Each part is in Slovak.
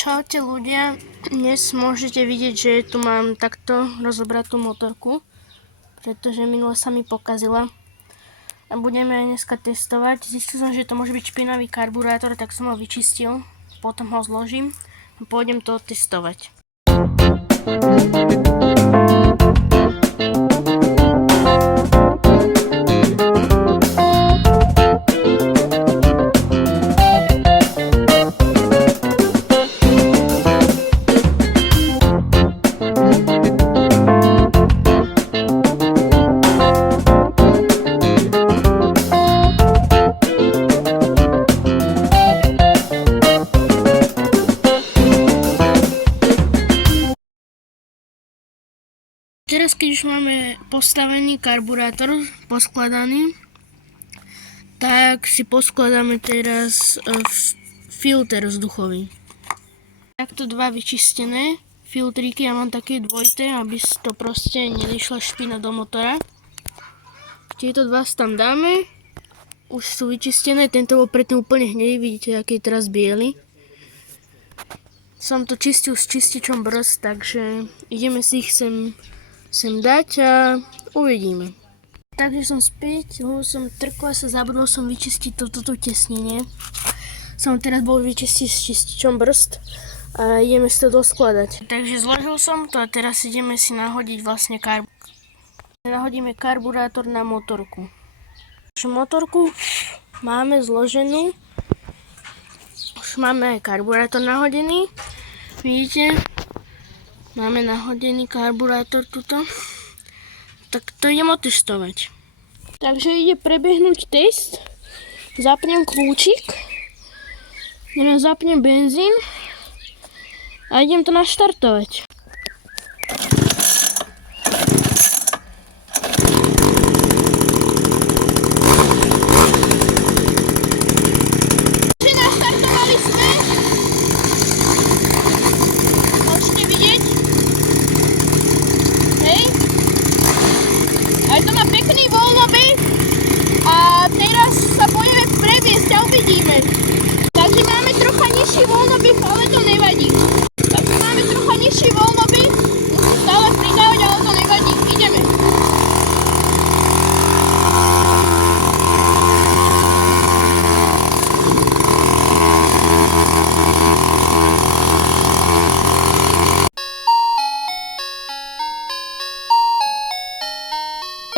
Čaute ľudia, dnes môžete vidieť, že tu mám takto rozobratú motorku, pretože minule sa mi pokazila a budeme aj dneska testovať. Zistil som, že to môže byť špinavý karburátor, tak som ho vyčistil, potom ho zložím a pôjdem to testovať. Teraz, keď už máme postavený karburátor, poskladaný, tak si poskladáme teraz filter vzduchový. Takto dva vyčistené filtríky, ja mám také dvojité, aby to proste nedišla špina do motora. Tieto dva tam dáme, už sú vyčistené, tento bol predtým úplne hnedý, vidíte, aký je teraz biely. Som to čistil s čističom brzd, takže ideme si ich sem dať a uvidíme. Takže som späť, lebo som trkla sa, zabudol som vyčistiť toto tesnenie. Som teraz bol vyčistiť s čističom brzd a ideme si to doskladať. Takže zložil som to a teraz ideme si nahodiť vlastne nahodíme karburátor na motorku. Motorku máme zloženú, už máme aj karburátor nahodený, vidíte? Máme nahodený karburátor tuto, tak to idem otestovať. Takže ide prebehnúť test, zapnem kľúčik, zapnem benzín a idem to naštartovať. Naštartovali sme. Môžete vidieť? Hej. Aj to má pekný voľnobeh a teraz sa budeme previesť a uvidíme. Takže máme trocha nižší voľnobeh, ale to nevadí. Takže máme trocha nižší voľnobeh, musím stále pridávať, ale to nevadí. Ideme.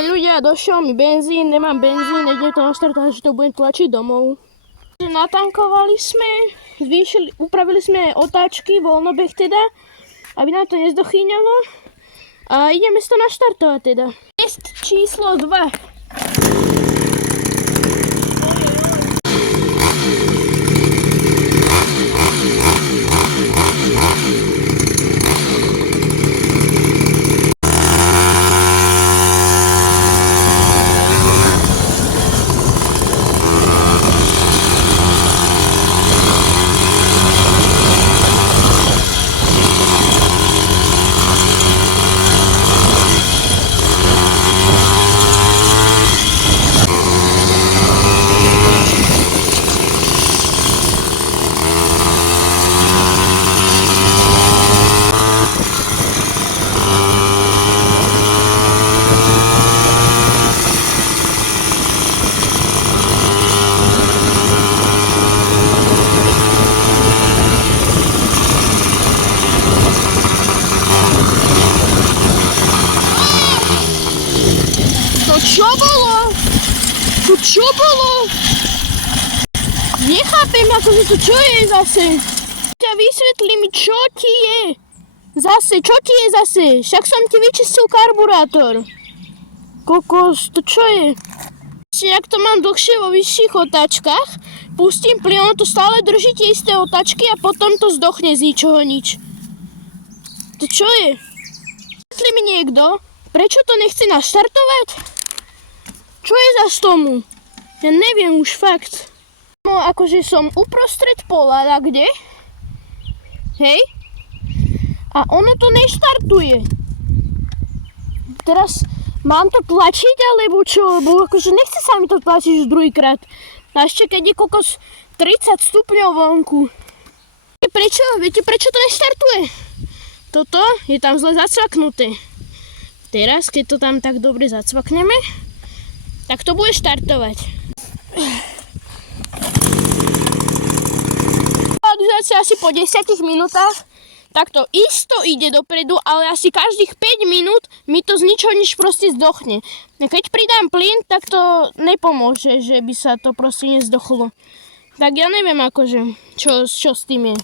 Ľudia, došiel mi benzín, nemám benzín, nejde to naštartovať, že to budem tlačiť domov. Natankovali sme, upravili sme aj otáčky, voľnobeh teda, aby nám to nezdochýňalo. A ideme si to naštartovať teda. Test číslo 2. Čo bolo? Nechápem, akože to čo je zase? Ťa vysvetli mi, čo ti je? Zase, čo ti je zase? Však som ti vyčistil karburátor. Kokos, to čo je? Jak to mám dlhšie vo vyšších otáčkach, pustím plyn, ono to stále drží tie isté otáčky a potom to zdochne z ničoho nič. To čo je? Vysvetli mi niekto, prečo to nechce naštartovať? Čo je za tomu? Ja neviem už fakt. No akože som uprostred pola, kde? Hej? A ono to neštartuje. Teraz mám to tlačiť, alebo čo? Lebo akože nechce sa mi to tlačiť už druhýkrát. A ešte keď je kokos 30 stupňov vonku. Prečo? Viete, prečo to neštartuje? Toto je tam zle zacvaknuté. Teraz, keď to tam tak dobre zacvakneme, tak to bude štartovať. Realizácia asi po 10 minútach takto isto ide dopredu, ale asi každých 5 minút mi to z ničoho nič proste zdochne. Keď pridám plyn, tak to nepomôže, že by sa to proste nezdochlo. Tak ja neviem akože, čo s tým je.